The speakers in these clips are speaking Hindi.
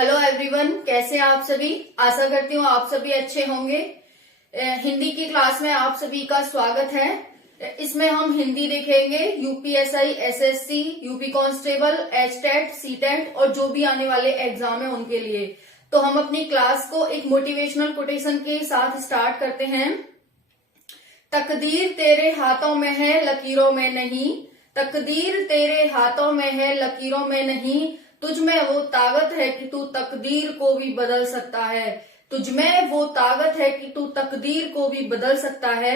हेलो एवरीवन, कैसे हैं आप सभी। आशा करती हूँ आप सभी अच्छे होंगे। हिंदी की क्लास में आप सभी का स्वागत है। इसमें हम हिंदी देखेंगे UPSI, SSC, UP constable, HTET, CTET और जो भी आने वाले एग्जाम है उनके लिए। तो हम अपनी क्लास को एक मोटिवेशनल कोटेशन के साथ स्टार्ट करते हैं। तकदीर तेरे हाथों में है, लकीरों में नहीं। तकदीर तेरे हाथों में है, लकीरों में नहीं। तुझ में वो ताकत है कि तू तकदीर को भी बदल सकता है। तुझ में वो ताकत है कि तू तकदीर को भी बदल सकता है।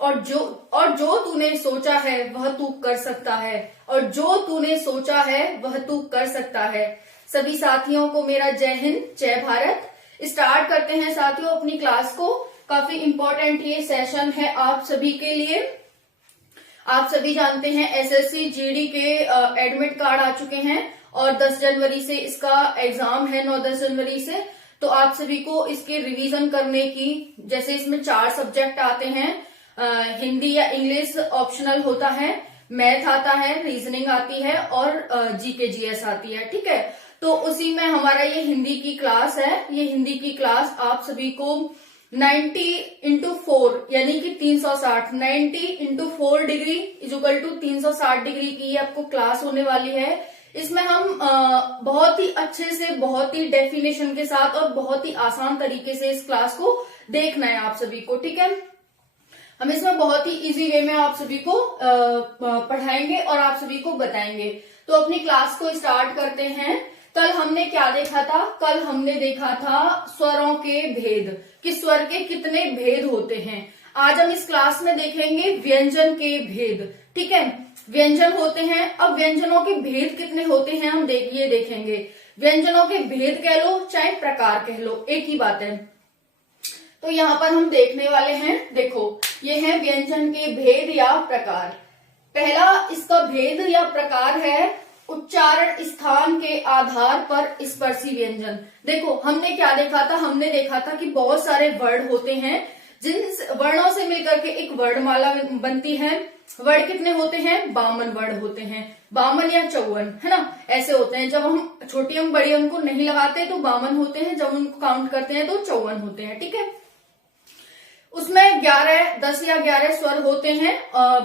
और जो तूने सोचा है वह तू कर सकता है। और जो तूने सोचा है वह तू कर सकता है। सभी साथियों को मेरा जय हिंद, जय भारत। स्टार्ट करते हैं साथियों अपनी क्लास को। काफी इंपॉर्टेंट ये सेशन है आप सभी के लिए। आप सभी जानते हैं एसएससी जीडी के एडमिट कार्ड आ चुके हैं और 10 जनवरी से इसका एग्जाम है, 9-10 जनवरी से। तो आप सभी को इसके रिवीजन करने की, जैसे इसमें 4 सब्जेक्ट आते हैं, हिंदी या इंग्लिश ऑप्शनल होता है, मैथ आता है, रीजनिंग आती है और जीके जीएस आती है। ठीक है, तो उसी में हमारा ये हिंदी की क्लास है। ये हिंदी की क्लास आप सभी को 90x4 यानी कि 360, 90x4 degree equal to 360 degree की आपको क्लास होने वाली है। इसमें हम बहुत ही अच्छे से, बहुत ही डेफिनेशन के साथ और बहुत ही आसान तरीके से इस क्लास को देखना है आप सभी को। ठीक है, हम इसमें बहुत ही इजी वे में आप सभी को पढ़ाएंगे और आप सभी को बताएंगे। तो अपनी क्लास को स्टार्ट करते हैं। कल हमने क्या देखा था? कल हमने देखा था स्वरों के भेद, कि स्वर के कितने भेद होते हैं। आज हम इस क्लास में देखेंगे व्यंजन के भेद। ठीक है, व्यंजन होते हैं। अब व्यंजनों के भेद कितने होते हैं हम देखेंगे। व्यंजनों के भेद कह लो चाहे प्रकार कह लो, एक ही बात है। तो यहाँ पर हम देखने वाले हैं, देखो ये है व्यंजन के भेद या प्रकार। पहला इसका भेद या प्रकार है उच्चारण स्थान के आधार पर स्पर्शी व्यंजन। देखो हमने क्या देखा था? हमने देखा था कि बहुत सारे वर्ड होते हैं जिन वर्णों से मिलकर के एक वर्णमाला बनती है। वर्ड कितने होते हैं? 52 वर्ड होते हैं, 52 या 54, है ना, ऐसे होते हैं। जब हम छोटी अंक बड़ी अंक को नहीं लगाते तो 52 होते हैं, जब उनको काउंट करते हैं तो 54 होते हैं। ठीक है, उसमें 10 या 11 स्वर होते हैं,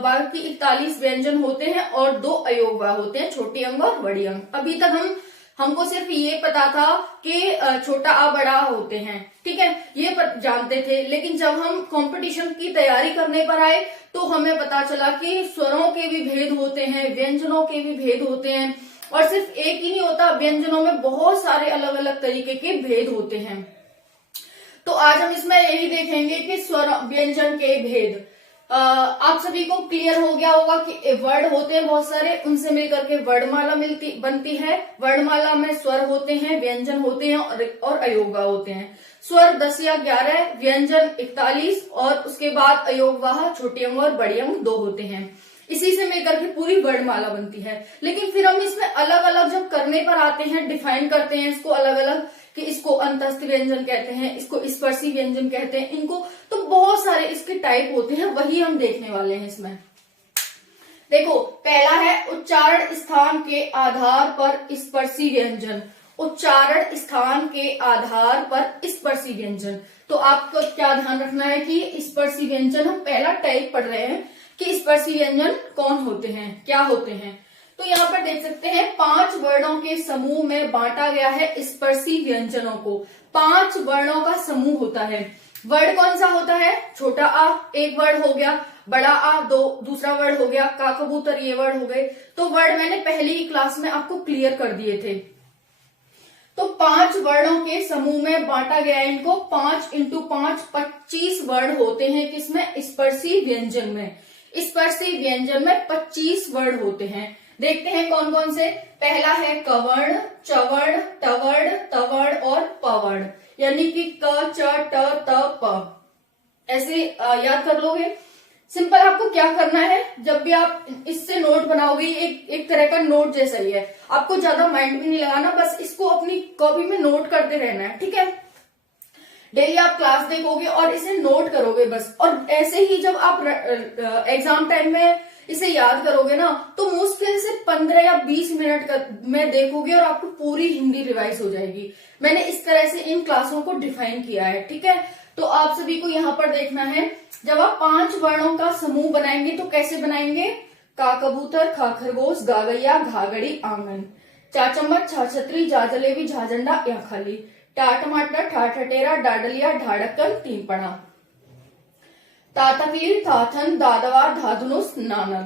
बाकी 41 व्यंजन होते हैं और 2 अयोगवा होते हैं, छोटी अंग और बड़ी अंग। अभी तक हमको सिर्फ ये पता था कि छोटा आ बड़ा होते हैं। ठीक है, ये जानते थे। लेकिन जब हम कंपटीशन की तैयारी करने पर आए तो हमें पता चला कि स्वरों के भी भेद होते हैं, व्यंजनों के भी भेद होते हैं। और सिर्फ एक ही नहीं होता, व्यंजनों में बहुत सारे अलग अलग तरीके के भेद होते हैं। तो आज हम इसमें यही देखेंगे कि स्वर व्यंजन के भेद। आप सभी को क्लियर हो गया होगा कि वर्ड होते हैं बहुत सारे, उनसे मिलकर के वर्णमाला बनती है। वर्णमाला में स्वर होते हैं, व्यंजन होते हैं और अयोगवा होते हैं। स्वर 10 या 11, व्यंजन 41 और उसके बाद अयोगवा छोटी अंग और बड़ी अंग 2 होते हैं। इसी से मिलकर के पूरी वर्णमाला बनती है। लेकिन फिर हम इसमें अलग अलग जब करने पर आते हैं, डिफाइन करते हैं इसको अलग अलग, कि इसको अंतस्थ व्यंजन कहते हैं, इसको स्पर्शी व्यंजन कहते हैं, इनको तो बहुत सारे इसके टाइप होते हैं, वही हम देखने वाले हैं इसमें। देखो पहला है उच्चारण स्थान के आधार पर स्पर्शी व्यंजन। उच्चारण स्थान के आधार पर स्पर्शी व्यंजन। तो आपको क्या ध्यान रखना है कि स्पर्शी व्यंजन हम पहला टाइप पढ़ रहे हैं कि स्पर्शी व्यंजन कौन होते हैं, क्या होते हैं। तो यहाँ पर देख सकते हैं 5 वर्णों के समूह में बांटा गया है स्पर्शी व्यंजनों को। 5 वर्णों का समूह होता है। वर्ड कौन सा होता है? छोटा आ एक वर्ड हो गया, बड़ा आ दूसरा वर्ड हो गया, का कबूतर ये वर्ड हो गए। तो वर्ड मैंने पहली ही क्लास में आपको क्लियर कर दिए थे। तो 5 वर्णों के समूह में बांटा गया है इनको। 5 × 5 25 वर्ड होते हैं किसमें? स्पर्शी व्यंजन में। स्पर्शी व्यंजन में 25 वर्ड होते हैं। देखते हैं कौन कौन से। पहला है कवर्ण, चवर्ण, टवर्ण, तवर्ण और पवर्ण, यानी कि क, च, ट, त, प। ऐसे याद कर लोगे। सिंपल आपको क्या करना है, जब भी आप इससे नोट बनाओगे, एक तरह का नोट जैसा ही है, आपको ज्यादा माइंड भी नहीं लगाना, बस इसको अपनी कॉपी में नोट करते रहना है। ठीक है, डेली आप क्लास देखोगे और इसे नोट करोगे बस। और ऐसे ही जब आप एग्जाम टाइम में इसे याद करोगे ना तो मुश्किल से 15 या 20 मिनट का में देखोगे और आपको पूरी हिंदी रिवाइज हो जाएगी। मैंने इस तरह से इन क्लासों को डिफाइन किया है, ठीक है। तो आप सभी को यहाँ पर देखना है, जब आप 5 वर्णों का समूह बनाएंगे तो कैसे बनाएंगे? का कबूतर, खा खरगोश, गा गैया, घा घड़ी, आंगन, चा चम्मच, छा छतरी, जा जलेबी, झा झंडा, या खाली, टा टमाटर, ठा ठटेरा, डाडलिया, ढाढ़कन, 3 पड़ा, ता तकली, थाथन, दादवा, धाधुनुस, नानल,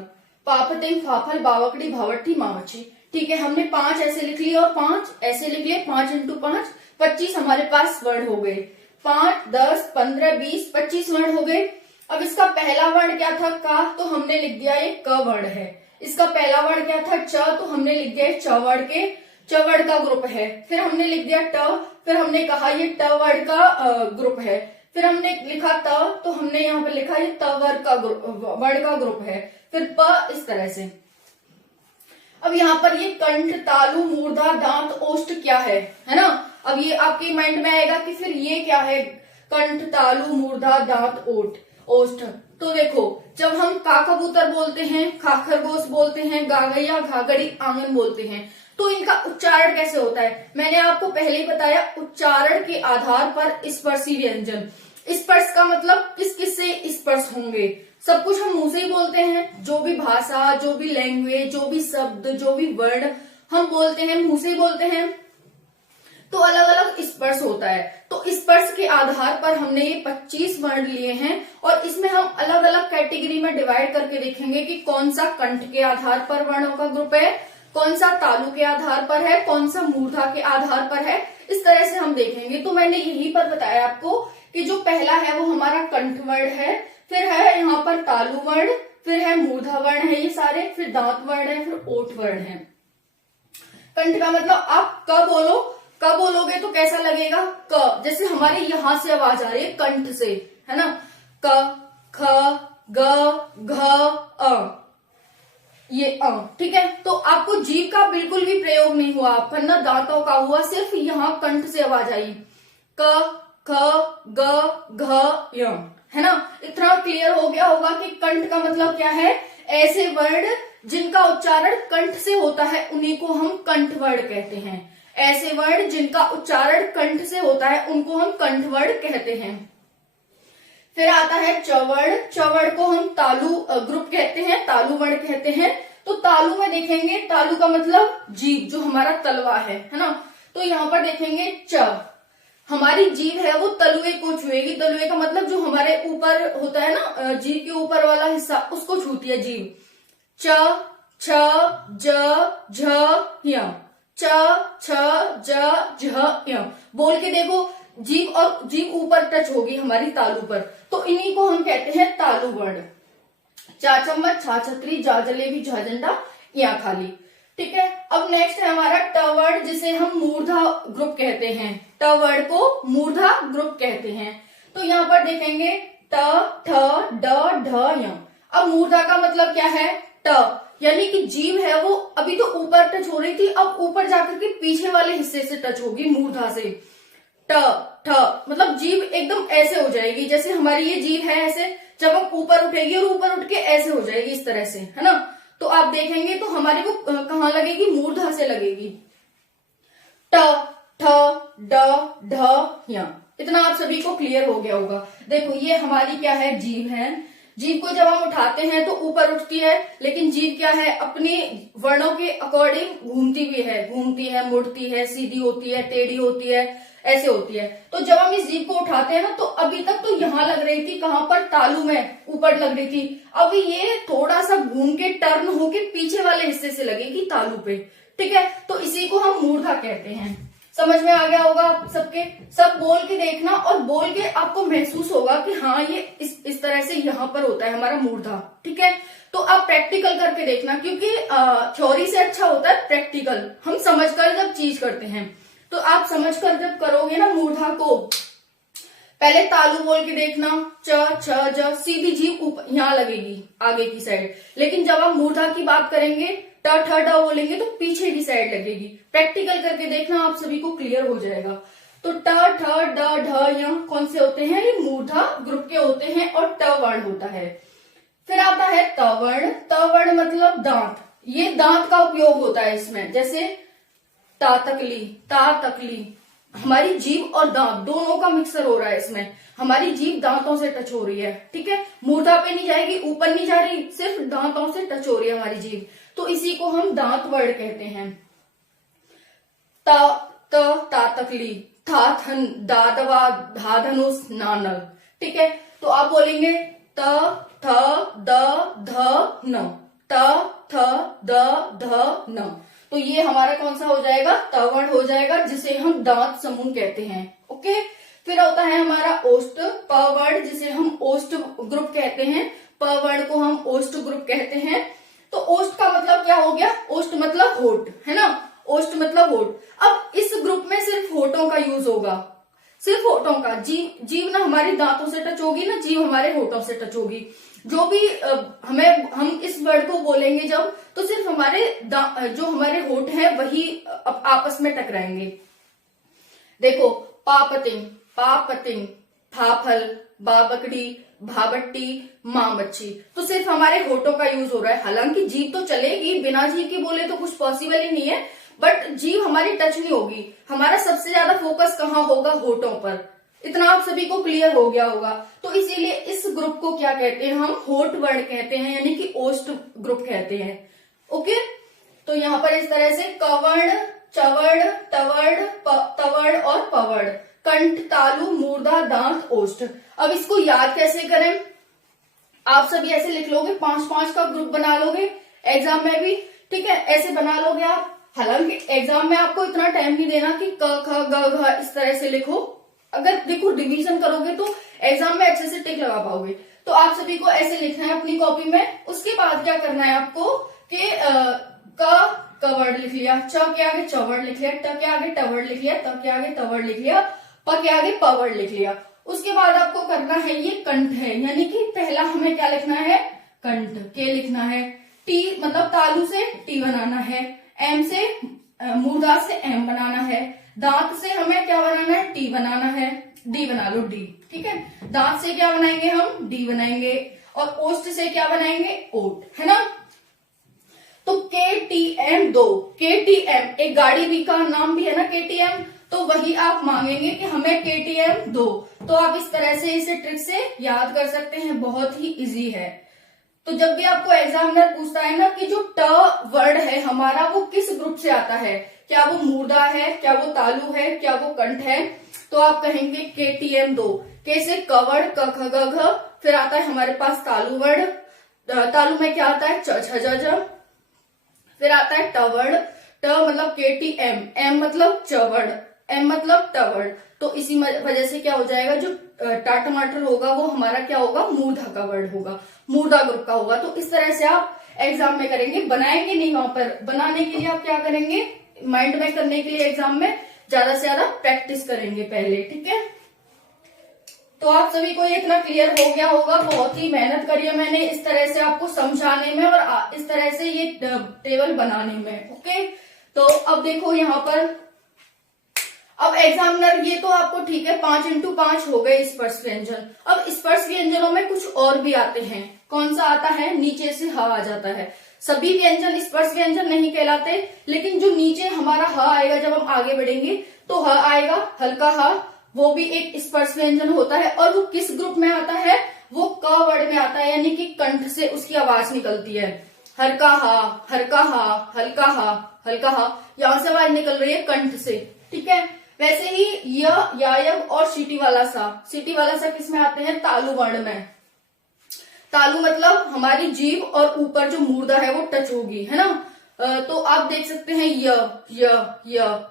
पापतिंग, फाफल, बावकड़ी, भावट्टी, मावची। ठीक है, हमने 5 ऐसे लिख लिए और 5 ऐसे लिख लिए। 5 इंटू 5 25 हमारे पास वर्ड हो गए। 5, 10, 15, 20, 25 वर्ड हो गए। अब इसका पहला वर्ण क्या था? का, तो हमने लिख दिया ये क वर्ड है। इसका पहला वर्ण क्या था? च, तो हमने लिख दिया च वर्ड के च वर्ड का ग्रुप है। फिर हमने लिख दिया ट, फिर हमने कहा ये ट वर्ड का ग्रुप है। फिर हमने लिखा त, तो हमने यहाँ पे लिखा ये त वर्ड का ग्रुप है। फिर प, इस तरह से। अब यहाँ पर ये कंठ, तालु, मूर्धा, दांत, ओष्ठ क्या है ना? अब ये आपके माइंड में आएगा कि फिर ये क्या है? कंठ, तालु, मूर्धा, दांत, ओष्ठ। तो देखो, जब हम का कबूतर बोलते हैं, खा खरगोश बोलते हैं, गा गैया, घा घड़ी, आंगन बोलते हैं, तो इनका उच्चारण कैसे होता है? मैंने आपको पहले ही बताया, उच्चारण के आधार पर स्पर्शी व्यंजन। स्पर्श का मतलब किस किस से स्पर्श होंगे? सब कुछ हम मुंह से ही बोलते हैं। जो भी भाषा, जो भी लैंग्वेज, जो भी शब्द, जो भी वर्ड हम बोलते हैं, मुंह से ही बोलते हैं। तो अलग अलग स्पर्श होता है। तो स्पर्श के आधार पर हमने ये 25 वर्ड लिए हैं और इसमें हम अलग अलग कैटेगरी में डिवाइड करके देखेंगे कि कौन सा कंठ के आधार पर वर्णों का ग्रुप है, कौन सा तालु के आधार पर है, कौन सा मूर्धा के आधार पर है। इस तरह से हम देखेंगे। तो मैंने यहीं पर बताया आपको कि जो पहला है वो हमारा कंठ वर्ण है, फिर है यहाँ पर तालु वर्ण, फिर है मूर्धा वर्ण है ये सारे, फिर दांत वर्ण है, फिर ओठ वर्ण है। कंठ का मतलब आप क बोलो, क बोलोगे तो कैसा लगेगा? क, जैसे हमारे यहां से आवाज आ रही है कंठ से, है ना? क, ख, ग, घ, अ, ये ठीक है। तो आपको जीभ का बिल्कुल भी प्रयोग नहीं हुआ, आपका ना दांतों का हुआ, सिर्फ यहाँ कंठ से आवाज आई। क, ख, ग, घ, य, है ना? इतना क्लियर हो गया होगा कि कंठ का मतलब क्या है। ऐसे वर्ड जिनका उच्चारण कंठ से होता है उन्हीं को हम कंठ वर्ड कहते हैं। ऐसे वर्ड जिनका उच्चारण कंठ से होता है उनको हम कंठ वर्ड कहते हैं। फिर आता है चवड़। चवड़ को हम तालु ग्रुप कहते हैं, तालु वर्ण कहते हैं। तो तालु में देखेंगे, तालु का मतलब जीभ, जो हमारा तलवा है ना? तो यहाँ पर देखेंगे च, हमारी जीभ है वो तलुए को छुएगी। तलुए का मतलब जो हमारे ऊपर होता है ना, जीभ के ऊपर वाला हिस्सा, उसको छूती है जीभ। च, छ, ज, झ, य, च, छ, ज, झ, य। बोल के देखो, जीभ और जीभ ऊपर टच होगी हमारी तालु पर, तो इन्हीं को हम कहते हैं तालु वर्ण। चा चम्मच, छा छतरी, जा जलेबी, झा झंडा, या खाली। ठीक है। अब नेक्स्ट है हमारा ट वर्ड, जिसे हम मूर्धा ग्रुप कहते हैं। ट वर्ड को मूर्धा ग्रुप कहते हैं। तो यहाँ पर देखेंगे ट, ठ, ड, ढ, य। अब मूर्धा का मतलब क्या है? ट, यानी कि जीभ है वो अभी तो ऊपर टच हो रही थी, अब ऊपर जाकर के पीछे वाले हिस्से से टच होगी मूर्धा से। ट, ठ मतलब जीभ एकदम ऐसे हो जाएगी, जैसे हमारी ये जीभ है ऐसे, जब हम ऊपर उठेगी और ऊपर उठ के ऐसे हो जाएगी इस तरह से, है ना? तो आप देखेंगे तो हमारी वो कहाँ लगेगी? मूर्धा से लगेगी। ट, ठ, ड, ढ, य। इतना आप सभी को क्लियर हो गया होगा। देखो ये हमारी क्या है? जीभ है। जीभ को जब हम उठाते हैं तो ऊपर उठती है, लेकिन जीभ क्या है? अपने वर्णों के अकॉर्डिंग घूमती भी है, घूमती है, मुड़ती है, सीधी होती है, टेढ़ी होती है, ऐसे होती है। तो जब हम इस जीभ को उठाते हैं ना, तो अभी तक तो यहाँ लग रही थी, कहाँ पर? तालु में ऊपर लग रही थी। अब ये थोड़ा सा घूम के टर्न होके पीछे वाले हिस्से से लगेगी तालु पे। ठीक है, तो इसी को हम मूर्धा कहते हैं। समझ में आ गया होगा आप सबके? सब बोल के देखना और बोल के आपको महसूस होगा कि हाँ ये इस तरह से यहाँ पर होता है हमारा मूर्धा। ठीक है, तो आप प्रैक्टिकल करके देखना, क्योंकि थ्योरी से अच्छा होता है प्रैक्टिकल। हम समझकर जब चीज करते हैं, तो आप समझकर जब करोगे ना मूर्धा को, पहले तालु बोल के देखना, च, छ, ज, सीधी जीभ ऊपर यहाँ लगेगी आगे की साइड। लेकिन जब आप मूर्धा की बात करेंगे, ट, ठ, ड बोलेंगे तो पीछे की साइड लगेगी। प्रैक्टिकल करके देखना, आप सभी को क्लियर हो जाएगा। तो ट, ठ, ड, ढ, य कौन से होते हैं? ये मूर्धा ग्रुप के होते हैं और ट वर्ण होता है। फिर आता है तवर्ण, तवर्ण मतलब दांत, ये दांत का उपयोग होता है इसमें, जैसे तातकली, तातकली, हमारी जीभ और दांत दोनों का मिक्सर हो रहा है इसमें, हमारी जीभ दांतों से टच हो रही है, ठीक है, मूर्धा पे नहीं जाएगी, ऊपर नहीं जा रही, सिर्फ दांतों से टच हो रही है हमारी जीभ, तो इसी को हम दांत वर्ण कहते हैं। तातकली, था थन दादवा धाधनुष नानल, ठीक है, तो आप बोलेंगे त थ द ध न, त थ द ध न, तो ये हमारा कौन सा हो जाएगा, तवर्ण हो जाएगा, जिसे हम दांत समूह कहते हैं। ओके, फिर होता है हमारा ओष्ठ, पवर्ण, जिसे हम ओष्ठ ग्रुप कहते हैं, पवर्ण को हम ओष्ठ ग्रुप कहते हैं। तो ओष्ठ का मतलब क्या हो गया, ओष्ठ मतलब होठ, है ना, ओष्ठ मतलब होठ। अब इस ग्रुप में सिर्फ होठों का यूज होगा, सिर्फ होठों का, जीव ना हमारी दांतों से टच होगी ना, जीव हमारे होठों से टच होगी, जो भी हम इस वर्ड को बोलेंगे जब, तो सिर्फ हमारे जो हमारे होठ हैं वही आपस में टकराएंगे। देखो, पापतिंग, पापतिंग, फाफल, बाबकड़ी, भाबट्टी, मामच्छी, तो सिर्फ हमारे होठों का यूज हो रहा है। हालांकि जीभ तो चलेगी, बिना जीभ के बोले तो कुछ पॉसिबल ही नहीं है, बट जीभ हमारी टच नहीं होगी। हमारा सबसे ज्यादा फोकस कहाँ होगा, होठों पर। इतना आप सभी को क्लियर हो गया होगा। तो इसीलिए इस ग्रुप को क्या कहते हैं, हम होठ वर्ण कहते हैं, यानी कि ओष्ठ ग्रुप कहते हैं। ओके, तो यहाँ पर इस तरह से कवर्ण, चवर्ण, तवर्ण, तवर्ण और पवर्ण, कंठ, तालु, मूर्धा, दांत, ओष्ठ। अब इसको याद कैसे करें, आप सभी ऐसे लिख लोगे, 5-5 का ग्रुप बना लोगे एग्जाम में भी, ठीक है, ऐसे बना लोगे आप। हालांकि एग्जाम में आपको इतना टाइम नहीं देना कि क ख ग घ इस तरह से लिखो। अगर देखो डिवीजन करोगे तो एग्जाम में अच्छे से टिक लगा पाओगे। तो आप सभी को ऐसे लिखना है अपनी कॉपी में। उसके बाद क्या करना है आपको कि क वर्ड लिख लिया, च के आगे चवर्ण लिख लिया, ट के आगे टवर्ण लिख लिया, त के आगे तवर्ण लिख लिया, प के आगे पवर्ण लिख लिया। उसके बाद आपको करना है, ये कंठ है, यानी कि पहला हमें क्या लिखना है, कंठ, के लिखना है। टी मतलब तालु से टी बनाना है, एम से मूर्धा से एम बनाना है, दांत से हमें क्या बनाना है, टी बनाना है, डी बना लो, डी, ठीक है। दांत से क्या बनाएंगे हम, डी बनाएंगे, और ओष्ठ से क्या बनाएंगे, ओट, है ना। तो KTM 2, KTM एक गाड़ी भी का नाम भी है ना KTM, तो वही आप मांगेंगे कि हमें KTM 2। तो आप इस तरह से इसे ट्रिक से याद कर सकते हैं, बहुत ही इजी है। तो जब भी आपको एग्जामिनर पूछता है ना कि जो ट वर्ड है हमारा वो किस ग्रुप से आता है, क्या वो मूर्धा है, क्या वो तालु है, क्या वो कंठ है, तो आप कहेंगे KTM 2। कैसे, कवर्ण, क ख ग घ, फिर आता है हमारे पास तालु वर्ण, तालु में क्या आता है, च छ ज झ, फिर आता है टवर्ण, ट मतलब KTM, एम मतलब चवर्ण, एम मतलब टवर्ण। तो इसी वजह से क्या हो जाएगा, जो टा टमाटर होगा वो हमारा क्या होगा, मूर्धा का वर्ड होगा, मूर्धा ग्रुप का होगा। तो इस तरह से आप एग्जाम में करेंगे, बनाएंगे नहीं, वहां पर बनाने के लिए आप क्या करेंगे, माइंड में करने के लिए एग्जाम में ज्यादा से ज्यादा प्रैक्टिस करेंगे पहले, ठीक है। तो आप सभी को ये इतना क्लियर हो गया होगा। बहुत ही मेहनत करी है मैंने इस तरह से आपको समझाने में और इस तरह से ये टेबल बनाने में। ओके, तो अब देखो यहाँ पर, अब एग्जामिनर ये तो आपको ठीक है 5x5 हो गए स्पर्श व्यंजन। अब स्पर्श व्यंजनों में कुछ और भी आते हैं। कौन सा आता है, नीचे से ह आ जाता है। सभी व्यंजन स्पर्श व्यंजन नहीं कहलाते, लेकिन जो नीचे हमारा ह आएगा जब हम आगे बढ़ेंगे तो ह आएगा, हल्का ह, वो भी एक स्पर्श व्यंजन होता है। और वो किस ग्रुप में आता है, वो क वर्ड में आता है, यानी कि कंठ से उसकी आवाज निकलती है। हल्का हा, हल्का हा, हल्का हा, हल्का हा, यहां से आवाज निकल रही है कंठ से, ठीक है। वैसे ही यायब और सीटी वाला सा, सीटी वाला सा किस में आते हैं, तालु वर्ण में। तालु मतलब हमारी जीभ और ऊपर जो मूर्धा है वो टच होगी, है ना। तो आप देख सकते हैं य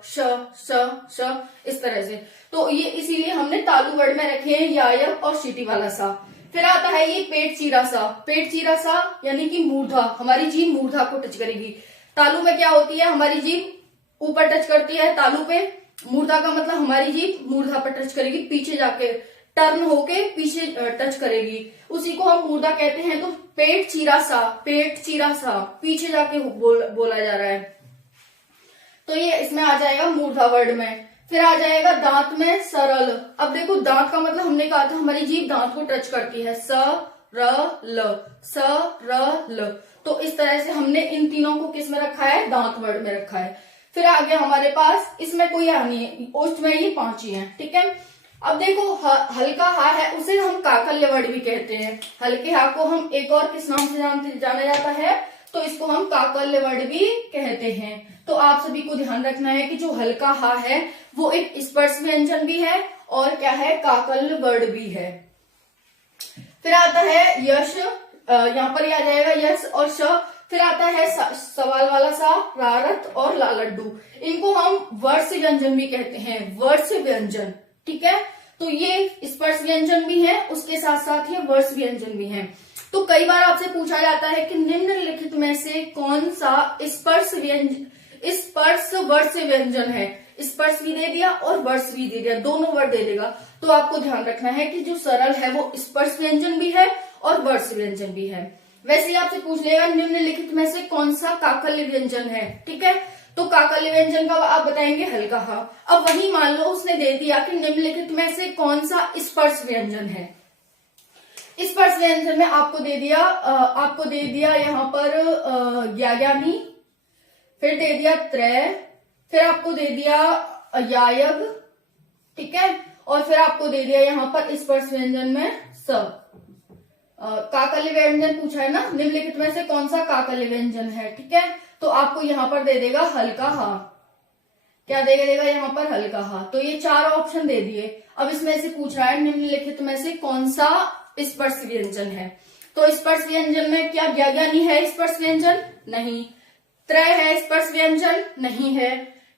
श श इस तरह से। तो ये इसीलिए हमने तालु वर्ड में रखे हैं यायब और सीटी वाला सा। फिर आता है ये पेट चीरा सा, पेट चीरा सा यानी कि मूर्धा, हमारी जीभ मूर्धा को टच करेगी। तालु में क्या होती है, हमारी जीभ ऊपर टच करती है तालु पे, मूर्धा का मतलब हमारी जीभ मूर्धा पर टच करेगी, पीछे जाके टर्न होके पीछे टच करेगी, उसी को हम मूर्धा कहते हैं। तो पेट चीरा सा, पेट चीरा सा, पीछे जाके बोला जा रहा है, तो ये इसमें आ जाएगा मूर्धा वर्ड में। फिर आ जाएगा दांत में सरल। अब देखो दांत का मतलब हमने कहा था हमारी जीभ दांत को टच करती है, स र ल, स र ल। तो इस तरह से हमने इन तीनों को किस में रखा है, दांत वर्ड में रखा है। फिर आ गया हमारे पास, इसमें कोई आ नहीं है, ओष्ठ में ये 5 ही है, ठीक है। अब देखो हल्का हा है, उसे हम काकल्य वर्ड भी कहते हैं। हल्के हा को हम एक और किस नाम से जाना जाता है, तो इसको हम काकल्य वर्ड भी कहते हैं। तो आप सभी को ध्यान रखना है कि जो हल्का हा है वो एक स्पर्श व्यंजन भी है और क्या है, काकल्य वर्ड भी है। फिर आता है यश, यहाँ पर ही आ जाएगा यश और श। फिर आता है सवाल वाला सा, रारत और लालड्डू। इनको हम वर्ष व्यंजन भी कहते हैं, वर्ष व्यंजन, ठीक है। तो ये स्पर्श व्यंजन भी है, उसके साथ साथ ये वर्ष व्यंजन भी है। तो कई बार आपसे पूछा जाता है कि निम्नलिखित में से कौन सा स्पर्श वर्ष व्यंजन है। स्पर्श भी दे दिया और वर्ष भी दे दिया, दोनों वर्ड दे देगा। तो आपको ध्यान रखना है कि जो सरल है वो स्पर्श व्यंजन भी है और वर्ष व्यंजन भी है। वैसे ही आपसे पूछ लेगा निम्नलिखित में से कौन सा काकल्य व्यंजन है, ठीक है। तो काकल्य व्यंजन का आप बताएंगे हल्का हा। अब वही मान लो उसने दे दिया कि निम्नलिखित में से कौन सा स्पर्श व्यंजन है। स्पर्श व्यंजन में आपको दे दिया यहाँ पर ज्ञाज्ञानी, फिर दे दिया त्रय, फिर आपको दे दिया यायग, ठीक है। और फिर आपको दे दिया यहाँ पर स्पर्श व्यंजन में स। काकल्य व्यंजन पूछा है ना, निम्नलिखित में से कौन सा काकल्य व्यंजन है, ठीक है। तो आपको यहाँ पर दे देगा हल्का हा। क्या देगा यहाँ पर, हल्का हा। तो ये 4 ऑप्शन दे दिए। अब इसमें से पूछ रहा है निम्नलिखित में से कौन सा स्पर्श व्यंजन है। तो स्पर्श व्यंजन में क्या ज्ञाज्ञानी है स्पर्श व्यंजन, नहीं। त्रय है स्पर्श व्यंजन, नहीं है।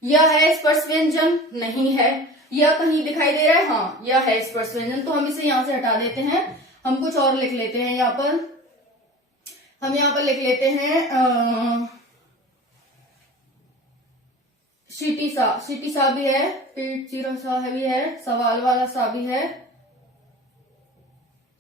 यह है स्पर्श व्यंजन, नहीं है। यह कहीं दिखाई दे रहा है, हाँ यह है स्पर्श व्यंजन। तो हम इसे यहां से हटा देते हैं, हम कुछ और लिख लेते हैं। यहाँ पर हम यहाँ पर लिख लेते हैं सीटी सा भी है, पीठ चीरा सा भी है, सवाल वाला सा भी है,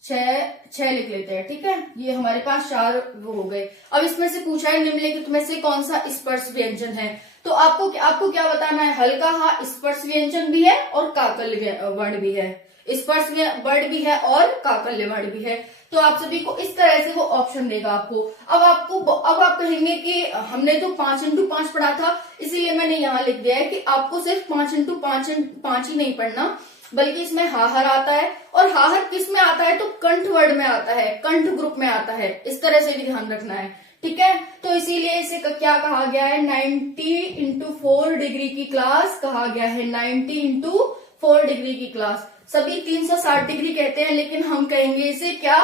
6 लिख लेते हैं, ठीक है। ये हमारे पास 4 वो हो गए। अब इसमें से पूछा है निम्नलिखित में से कौन सा स्पर्श व्यंजन है। तो आपको क्या बताना है, हल्का हा स्पर्श व्यंजन भी है और काकल्य वर्ण भी है, स्पर्श वर्ड भी है और काकल्य वर्ड भी है। तो आप सभी को इस तरह से वो ऑप्शन देगा आपको। अब आप कहेंगे कि हमने तो 5x5 पढ़ा था, इसीलिए मैंने यहाँ लिख दिया है कि आपको सिर्फ 5x5 ही नहीं पढ़ना, बल्कि इसमें हाहर आता है। और हाहर किस में आता है, तो कंठ वर्ड में आता है, कंठ ग्रुप में आता है। इस तरह से भी ध्यान रखना है, ठीक है। तो इसीलिए इसे क्या कहा गया है, 90x4 डिग्री की क्लास कहा गया है, 90x4 डिग्री की क्लास। सभी 360 डिग्री कहते हैं, लेकिन हम कहेंगे इसे क्या,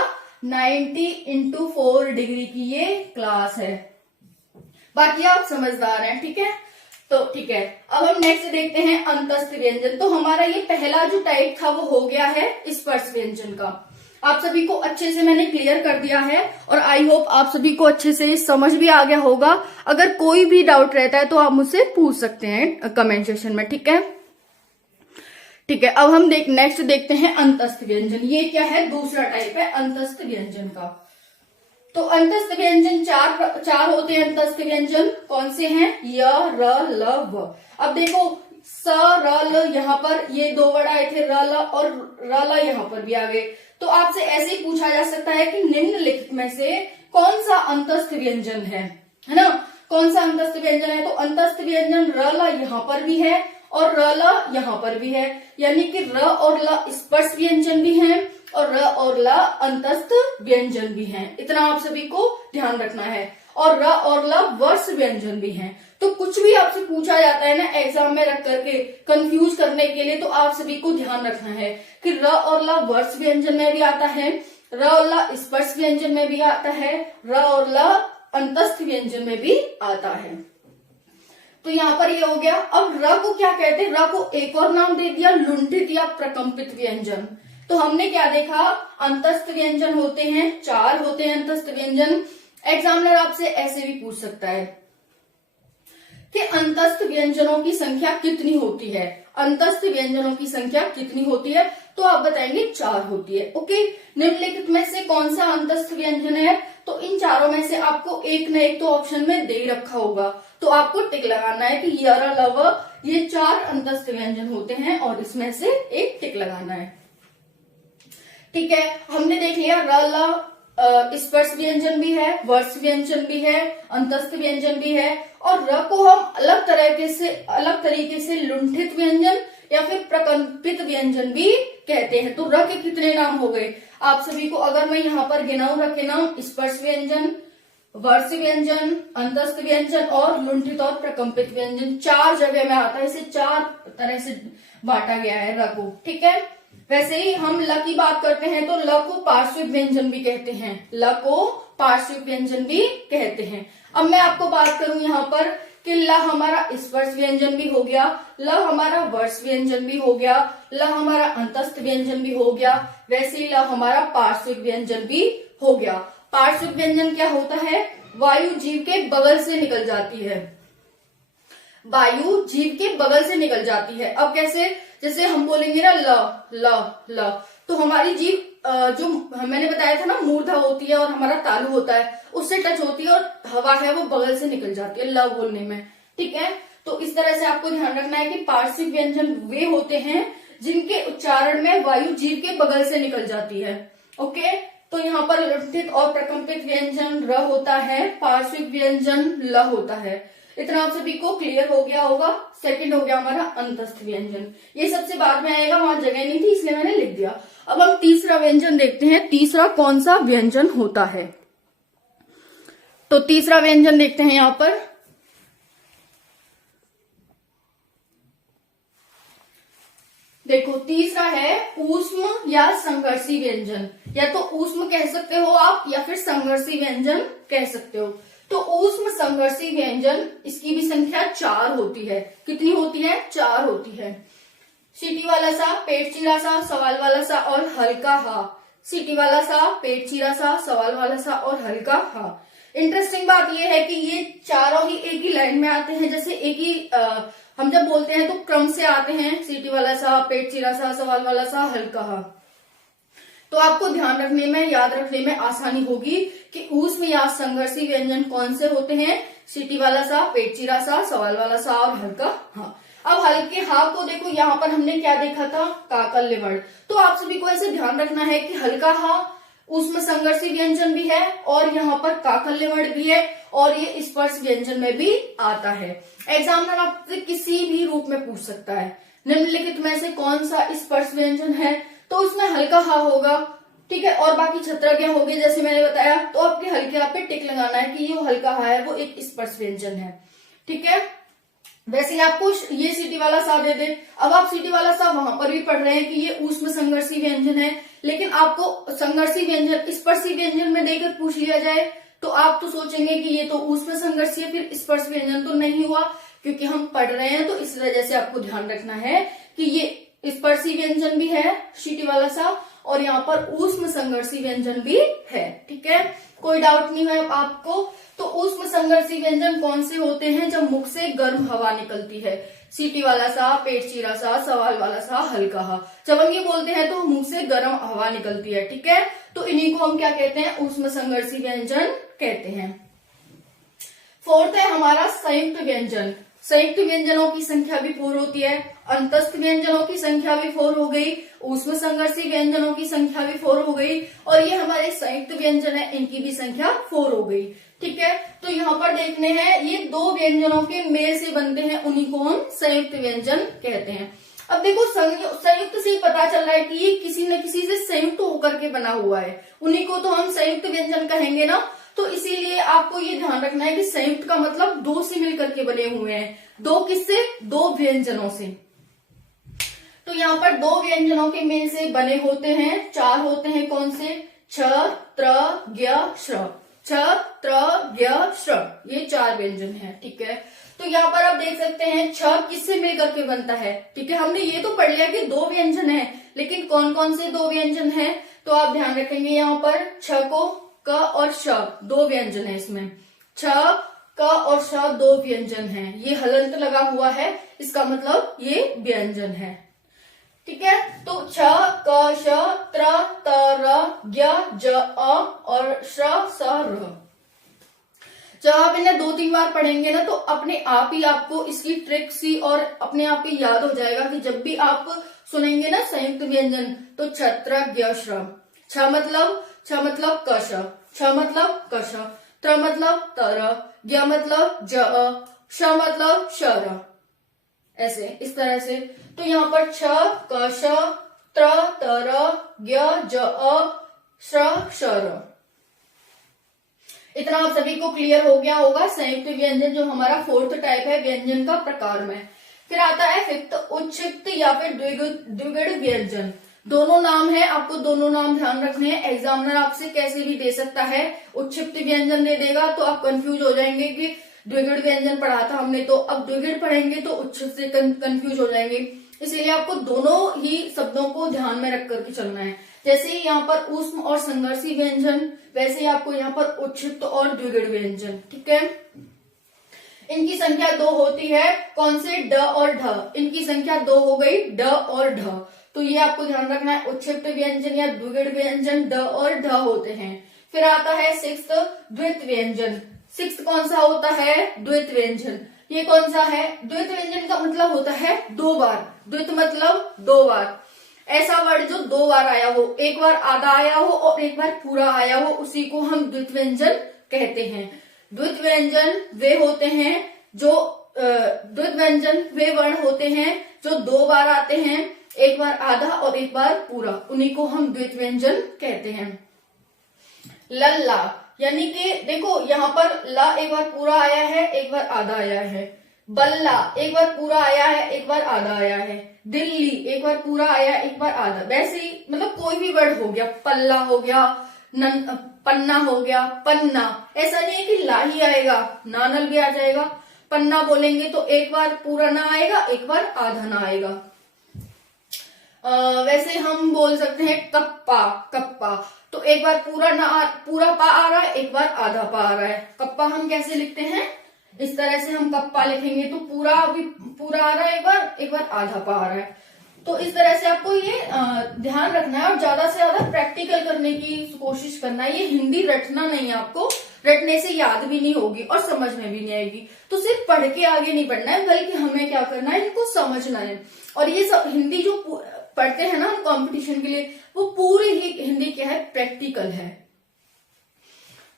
90x4 डिग्री की ये क्लास है। बाकी आप समझदार हैं, ठीक है। तो ठीक है, अब हम नेक्स्ट देखते हैं अंतस्थ व्यंजन। तो हमारा ये पहला जो टाइप था वो हो गया है स्पर्श व्यंजन का। आप सभी को अच्छे से मैंने क्लियर कर दिया है और आई होप आप सभी को अच्छे से समझ भी आ गया होगा। अगर कोई भी डाउट रहता है तो आप मुझसे पूछ सकते हैं कमेंट सेक्शन में, ठीक है। ठीक है, अब हम नेक्स्ट देखते हैं अंतस्थ व्यंजन। ये क्या है, दूसरा टाइप है अंतस्थ व्यंजन का। तो अंतस्थ व्यंजन चार होते हैं। अंतस्थ व्यंजन कौन से हैं, य, र, ल, व। अब देखो स, र, ल, यहाँ पर ये 2 वर्ड आए थे, र, ल और र, ल यहाँ पर भी आ गए। तो आपसे ऐसे ही पूछा जा सकता है कि निम्नलिखित में से कौन सा अंतस्थ व्यंजन है ना। कौन सा अंतस्थ व्यंजन है, तो अंतस्थ व्यंजन र, ल यहाँ पर भी है और र, ल यहाँ पर भी है। यानी कि र और ल स्पर्श व्यंजन भी हैं और र और ल अंतस्थ व्यंजन भी हैं। इतना आप सभी को ध्यान रखना है। और र और ल वर्ष व्यंजन भी हैं। तो कुछ भी आपसे पूछा जाता है ना एग्जाम में रख करके कंफ्यूज करने के लिए, तो आप सभी को ध्यान रखना है कि र और ल वर्ष व्यंजन में भी आता है, र और ल स्पर्श व्यंजन में भी आता है, र और ल अंतस्थ व्यंजन में भी आता है। तो यहाँ पर ये हो गया। अब र को क्या कहते हैं, र को एक और नाम दे दिया लुंठित या प्रकंपित व्यंजन। तो हमने क्या देखा, अंतस्थ व्यंजन होते हैं, 4 होते हैं अंतस्थ व्यंजन। एग्जामिनर आपसे ऐसे भी पूछ सकता है कि अंतस्थ व्यंजनों की संख्या कितनी होती है। अंतस्थ व्यंजनों की संख्या कितनी होती है, तो आप बताएंगे 4 होती है। ओके, निम्नलिखित में से कौन सा अंतस्थ व्यंजन है, तो इन चारों में से आपको एक न एक तो ऑप्शन में दे रखा होगा, तो आपको टिक लगाना है कि य, र, ल, व ये 4 अंतस्थ व्यंजन होते हैं और इसमें से एक टिक लगाना है। ठीक है, हमने देख लिया र, ल स्पर्श व्यंजन भी है, वर्ष व्यंजन भी है, अंतस्थ व्यंजन भी है, और र को हम अलग तरीके से लुंठित व्यंजन या फिर प्रकंपित व्यंजन भी कहते हैं। तो र के कितने नाम हो गए आप सभी को, अगर मैं यहाँ पर गिनाऊं, र के नाम स्पर्श व्यंजन, वर्ष व्यंजन, अंतस्थ व्यंजन और लुंठित और प्रकंपित व्यंजन, 4 जगह में आता है। इसे 4 तरह से बांटा गया है र को, ठीक है। वैसे ही हम ल की बात करते हैं तो ल को पार्श्विक व्यंजन भी कहते हैं, ल को पार्श्विक व्यंजन भी कहते हैं। अब मैं आपको बात करूं यहाँ पर कि ल हमारा स्पर्श व्यंजन भी हो गया, ल हमारा वर्ष व्यंजन भी हो गया, ल हमारा अंतस्थ व्यंजन भी हो गया, वैसे ही ल हमारा पार्श्विक व्यंजन भी हो गया। पार्श्विक व्यंजन क्या होता है, वायु जीव के बगल से निकल जाती है, वायु जीव के बगल से निकल जाती है। अब कैसे, जैसे हम बोलेंगे ना ल ल ल, तो हमारी जीभ जो मैंने बताया था ना मूर्धा होती है और हमारा तालु होता है, उससे टच होती है और हवा है वो बगल से निकल जाती है ल बोलने में, ठीक है। तो इस तरह से आपको ध्यान रखना है कि पार्श्विक व्यंजन वे होते हैं जिनके उच्चारण में वायु जीभ के बगल से निकल जाती है, ओके। तो यहाँ पर लुंठित और प्रकंपित व्यंजन र होता है, पार्श्विक व्यंजन ल होता है। इतना आप सभी को क्लियर हो गया होगा। सेकंड हो गया हमारा अंतस्थ व्यंजन, ये सबसे बाद में आएगा, वहां जगह नहीं थी इसलिए मैंने लिख दिया। अब हम तीसरा व्यंजन देखते हैं, तीसरा कौन सा व्यंजन होता है। तो तीसरा व्यंजन देखते हैं यहाँ पर, देखो तीसरा है ऊष्म या संघर्षी व्यंजन, या तो ऊष्म कह सकते हो आप या फिर संघर्षी व्यंजन कह सकते हो। तो ऊष्म संघर्षी व्यंजन, इसकी भी संख्या 4 होती है। कितनी होती है, 4 होती है। सीटी वाला सा, पेट चीरा सा, सवाल वाला सा और हल्का हा। सीटी वाला सा, पेट चीरा सा, सवाल वाला सा और हल्का हा। इंटरेस्टिंग बात यह है कि ये चारों ही एक ही लाइन में आते हैं, जैसे एक ही हम जब बोलते हैं तो क्रम से आते हैं, सीटी वाला सा, पेट चीरा सा, सवाल वाला सा, हल्का हा। तो आपको ध्यान रखने में, याद रखने में आसानी होगी कि ऊष्म या संघर्षी व्यंजन कौन से होते हैं, सीटी वाला सा, पेट चीरा सा, सवाल वाला सा और हल्का हा। अब हल्के हा को देखो, यहाँ पर हमने क्या देखा था, काकल्य वर्ण। तो आप सभी को ऐसे ध्यान रखना है कि हल्का हा ऊष्म संघर्षी व्यंजन भी है और यहाँ पर काकल्य वर्ण भी है और ये स्पर्श व्यंजन में भी आता है। एग्जामिनर आपसे किसी भी रूप में पूछ सकता है, निम्नलिखित में से कौन सा स्पर्श व्यंजन है, तो उसमें हल्का हा होगा, ठीक है। और बाकी छत्रज्ञ हो गए जैसे मैंने बताया, तो आपके हल्के हा पे टिक लगाना है कि ये हल्का हा है, वो एक स्पर्श व्यंजन है, ठीक है। वैसे ही आपको ये सीटी वाला सा दे दे, अब आप सीटी वाला सा वहां पर भी पढ़ रहे हैं कि ये ऊष्म संघर्षी व्यंजन है, लेकिन आपको संघर्षी व्यंजन स्पर्शी व्यंजन में देकर पूछ लिया जाए तो आप तो सोचेंगे कि ये तो ऊष्म संघर्षी है, फिर स्पर्श व्यंजन तो नहीं हुआ, क्योंकि हम पढ़ रहे हैं। तो इस वजह से आपको ध्यान रखना है कि ये स्पर्शी व्यंजन भी है सीटी वाला सा और यहाँ पर ऊष्म संघर्षी व्यंजन भी है, ठीक है। कोई डाउट नहीं है आपको। तो ऊष्म संघर्षी व्यंजन कौन से होते हैं, जब मुख से गर्म हवा निकलती है, सीटी वाला सा, पेट चीरा सा, सवाल वाला सा, हल्का हा। जब हम ये बोलते हैं तो मुंह से गर्म हवा निकलती है, ठीक है। तो इन्हीं को हम क्या कहते हैं, ऊष्म संघर्षी व्यंजन कहते हैं। फोर्थ है हमारा संयुक्त व्यंजन। संयुक्त व्यंजनों की संख्या भी 4 होती है, अंतस्थ व्यंजनों की संख्या भी 4 हो गई, ऊष्म संघर्षी व्यंजनों की संख्या भी 4 हो गई और ये हमारे संयुक्त व्यंजन है, इनकी भी संख्या 4 हो गई, ठीक है। तो यहाँ पर देखने हैं, ये 2 व्यंजनों के मेल से बनते हैं, उन्हीं को हम संयुक्त व्यंजन कहते हैं। अब देखो संयुक्त से पता चल रहा है कि ये किसी न किसी से संयुक्त होकर के बना हुआ है, उन्हीं को तो हम संयुक्त व्यंजन कहेंगे ना। तो इसीलिए आपको ये ध्यान रखना है कि संयुक्त का मतलब 2 से मिलकर के बने हुए हैं। 2 किससे, 2 व्यंजनों से। तो यहाँ पर 2 व्यंजनों के मेल से बने होते हैं, 4 होते हैं, कौन से, छ, त्र, ज्ञ, श्र। छ, त्र, ज्ञ, श्र, ये 4 व्यंजन है, ठीक है। तो यहाँ पर आप देख सकते हैं छ किससे मिलकर के बनता है, ठीक है। हमने ये तो पढ़ लिया कि 2 व्यंजन है, लेकिन कौन कौन से 2 व्यंजन है, तो आप ध्यान रखेंगे यहाँ पर छ को क और श 2 व्यंजन है, इसमें छ, क और श 2 व्यंजन है, ये हलंत लगा हुआ है, इसका मतलब ये व्यंजन है, ठीक है। तो छ, क, श, त्र, त, र, ज्ञ, ज, अ और श्र, स, र। जब आप इन्हें 2-3 बार पढ़ेंगे ना तो अपने आप ही आपको इसकी ट्रिक सी और अपने आप ही याद हो जाएगा कि जब भी आप सुनेंगे ना संयुक्त व्यंजन तो छत्र, ज्ञ, श्र। छ मतलब छ मतलब कश, छ मतलब कश, त्र मतलब तर, ज्ञ मतलब ज, श मतलब शर, ऐसे इस तरह से। तो यहाँ पर छ, कश, त्र, तर, ज्ञ, ज, श, शर। इतना आप सभी को क्लियर हो गया होगा संयुक्त व्यंजन जो हमारा फोर्थ टाइप है व्यंजन का प्रकार में। फिर आता है फिफ्थ उच्छिक्त या फिर द्विगुण व्यंजन। दोनों नाम है, आपको दोनों नाम ध्यान रखने हैं। एग्जामिनर आपसे कैसे भी दे सकता है, उच्छिक्त व्यंजन दे देगा तो आप कंफ्यूज हो जाएंगे कि द्विगुण व्यंजन पढ़ा था हमने तो अब द्विगुण पढ़ेंगे तो उच्छिक्त से कंफ्यूज हो जाएंगे। इसीलिए आपको दोनों ही शब्दों को ध्यान में रख करके चलना है। जैसे ही यहाँ पर ऊष्म और संघर्षी व्यंजन, वैसे ही आपको यहाँ पर उच्छिक्त और द्विगुण व्यंजन, ठीक है। इनकी संख्या 2 होती है, कौन से, ड और ढ। इनकी संख्या 2 हो गई, ड और ढ। तो ये आपको ध्यान रखना है, उच्छिक्त व्यंजन या द्विगुण व्यंजन ड और ढ होते हैं। फिर आता है सिक्स्थ द्वित व्यंजन। सिक्स्थ कौन सा होता है, द्वित व्यंजन। ये कौन सा है, द्वित व्यंजन का मतलब होता है 2 बार। द्वित मतलब 2 बार, ऐसा वर्ड जो 2 बार आया हो, एक बार आधा आया हो और एक बार पूरा आया हो, उसी को हम द्वित व्यंजन कहते हैं। द्वित व्यंजन वे होते हैं जो द्वित व्यंजन वे वर्ण होते हैं जो 2 बार आते हैं, एक बार आधा और एक बार पूरा, उन्हीं को हम द्वित व्यंजन कहते हैं। लल्ला, यानी कि देखो यहाँ पर ला एक बार पूरा आया है, एक बार आधा आया है। बल्ला एक बार पूरा आया है, एक बार आधा आया है। दिल्ली एक बार पूरा आया, एक बार आधा। वैसे ही मतलब कोई भी वर्ड हो गया, पल्ला हो गया, पन्ना हो गया, पन्ना, ऐसा नहीं है कि ला ही आएगा, नानल भी आ जाएगा। पन्ना बोलेंगे तो एक बार पूरा ना आएगा, एक बार आधा ना आएगा। वैसे हम बोल सकते हैं कप्पा, कप्पा तो एक बार पूरा पा आ रहा है, एक बार आधा पा आ रहा है। कप्पा हम कैसे लिखते हैं, इस तरह से हम कप्पा लिखेंगे तो पूरा आ रहा है, एक बार आधा पा आ रहा है। तो इस तरह से आपको ये ध्यान रखना है और ज्यादा से ज्यादा प्रैक्टिकल करने की कोशिश करना है। ये हिंदी रटना नहीं है, आपको रटने से याद भी नहीं होगी और समझ में भी नहीं आएगी। तो सिर्फ पढ़ के आगे नहीं बढ़ना है, बल्कि हमें क्या करना है, इनको समझना है। और ये सब हिंदी जो पढ़ते हैं ना हम कॉम्पिटिशन के लिए, वो पूरी ही हिंदी क्या है, प्रैक्टिकल है।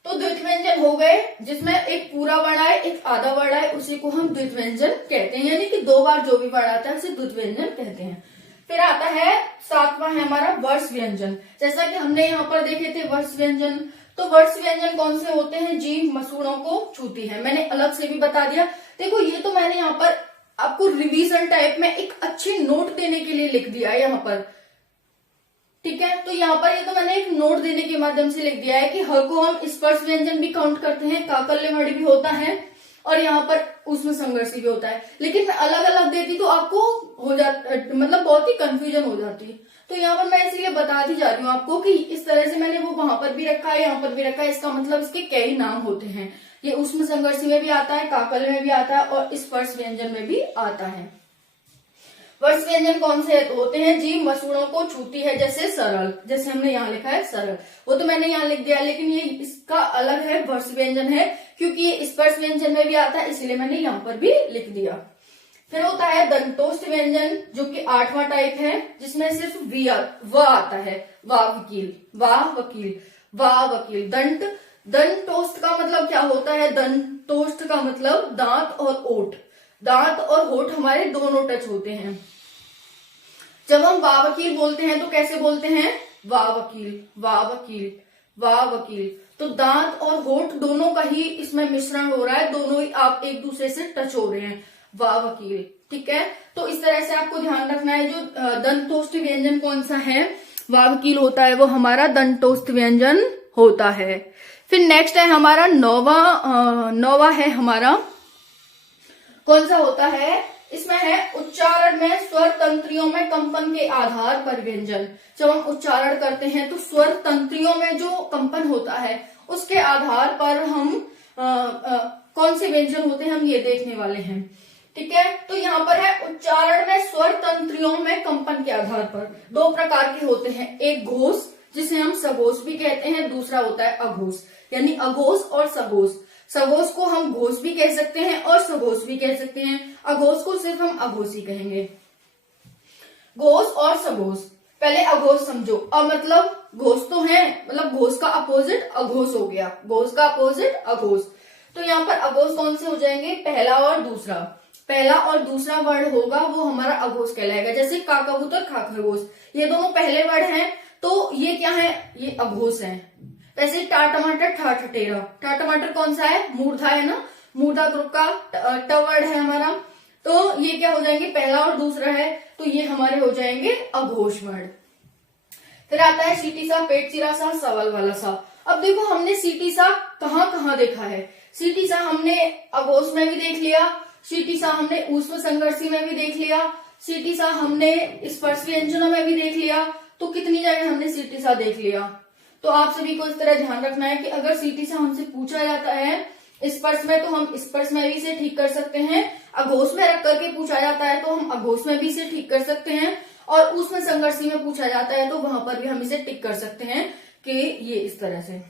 तो द्वित व्यंजन हो गए जिसमें एक पूरा वर्ड आए, एक आधा वर्ड आए, उसी को हम द्वित व्यंजन कहते हैं। यानी कि 2 बार जो भी वर्ड आता है उसे द्वित व्यंजन कहते हैं। फिर आता है 7वां है हमारा वर्ष व्यंजन। जैसा कि हमने यहाँ पर देखे थे वर्ष व्यंजन, तो वर्ष व्यंजन कौन से होते हैं, जीभ मसूड़ों को छूती है। मैंने अलग से भी बता दिया। देखो ये तो मैंने यहाँ पर आपको रिवीजन टाइप में एक अच्छी नोट देने के लिए लिख दिया है यहाँ पर, ठीक है। तो यहाँ पर ये तो मैंने एक नोट देने के माध्यम से लिख दिया है कि ह को हम स्पर्श व्यंजन भी काउंट करते हैं, काकल्य मणि भी होता है और यहाँ पर उसमें संघर्षी भी होता है। लेकिन मैं अलग अलग देती तो आपको हो जाता, मतलब बहुत ही कंफ्यूजन हो जाती। तो यहाँ पर मैं इसलिए बताती जा रही हूँ आपको कि इस तरह से मैंने वो वहां पर भी रखा है, यहाँ पर भी रखा है। इसका मतलब इसके कई नाम होते हैं। ये उसमें संघर्षी में भी आता है, काकल्य में भी आता है और स्पर्श व्यंजन में भी आता है। वर्ष व्यंजन कौन से होते हैं, जीभ मसूड़ों को छूती है, जैसे सरल, जैसे हमने यहाँ लिखा है सरल, वो तो मैंने यहाँ लिख दिया। लेकिन ये इसका अलग है, वर्ष व्यंजन है, क्योंकि ये स्पर्श व्यंजन में भी आता है, इसलिए मैंने यहाँ पर भी लिख दिया। फिर होता है दंतोष्ठ व्यंजन, जो कि 8वां टाइप है, जिसमें सिर्फ व आता है। वाह वकील, वाह वकील, वाह वकील। दंतोष्ठ का मतलब क्या होता है, दंतोष्ठ का मतलब दांत और ओठ। दांत और होठ हमारे दोनों टच होते हैं। जब हम वाह वकील बोलते हैं तो कैसे बोलते हैं, वाह वकील, वाह वकील, वाह वकील। तो दांत और होठ दोनों का ही इसमें मिश्रण हो रहा है, दोनों ही आप एक दूसरे से टच हो रहे हैं, वाह वकील, ठीक है। तो इस तरह से आपको ध्यान रखना है। जो दंतोष्ठ व्यंजन कौन सा है, वाह वकील होता है, वो हमारा दंतोष्ठ व्यंजन होता है। फिर नेक्स्ट है हमारा नौवा है हमारा, कौन सा होता है, इसमें है उच्चारण में स्वर तंत्रियों में कंपन के आधार पर व्यंजन। जब हम उच्चारण करते हैं तो स्वर तंत्रियों में जो कंपन होता है उसके आधार पर हम कौन से व्यंजन होते हैं हम ये देखने वाले हैं, ठीक है। तो यहाँ पर है उच्चारण में स्वर तंत्रियों में कंपन के आधार पर 2 प्रकार के होते हैं, एक घोष जिसे हम सघोष भी कहते हैं, दूसरा होता है अघोष, यानी अघोष और सघोष। सघोष को हम घोष भी कह सकते हैं और सघोष भी कह सकते हैं, अघोष को सिर्फ हम अघोष ही कहेंगे। घोष और सघोष, पहले अघोष समझो। मतलब घोष तो है, मतलब घोष का अपोजिट अघोष हो गया, घोष का अपोजिट अघोष। तो यहाँ पर अघोष कौन से हो जाएंगे, पहला और दूसरा। पहला और दूसरा वर्ण होगा वो हमारा अघोष कहलाएगा। जैसे का कबूतर खा खरगोश, ये दोनों पहले वर्ण हैं, तो ये क्या है, ये अघोष है। वैसे टा टमाटर ठा ठटेरा, टा टमाटर कौन सा है, मूर्धा है ना, मूर्धा ग्रुप का ट वर्ड है हमारा। तो ये क्या हो जाएंगे, पहला और दूसरा है, तो ये हमारे हो जाएंगे अघोष वर्ण। फिर आता है सीटी सा, पेट चिरा सा, सवाल वाला सा। अब देखो हमने सीटी सा कहाँ कहाँ देखा है। सीटी सा हमने अघोष में भी देख लिया, सीटी सा हमने ऊष्म संघर्षी में भी देख लिया, सीटी सा हमने स्पर्श व्यंजनों में भी देख लिया। तो कितनी जगह हमने सीटी सा देख लिया। तो आप सभी को इस तरह ध्यान रखना है कि अगर सीटी सा हमसे पूछा जाता है स्पर्श में, तो हम स्पर्श में भी इसे ठीक कर सकते हैं। अघोष में रख करके पूछा जाता है तो हम अघोष में भी इसे ठीक कर सकते हैं। और उसमें संघर्षी में पूछा जाता है तो वहां पर भी हम इसे टिक कर सकते हैं कि ये इस तरह से।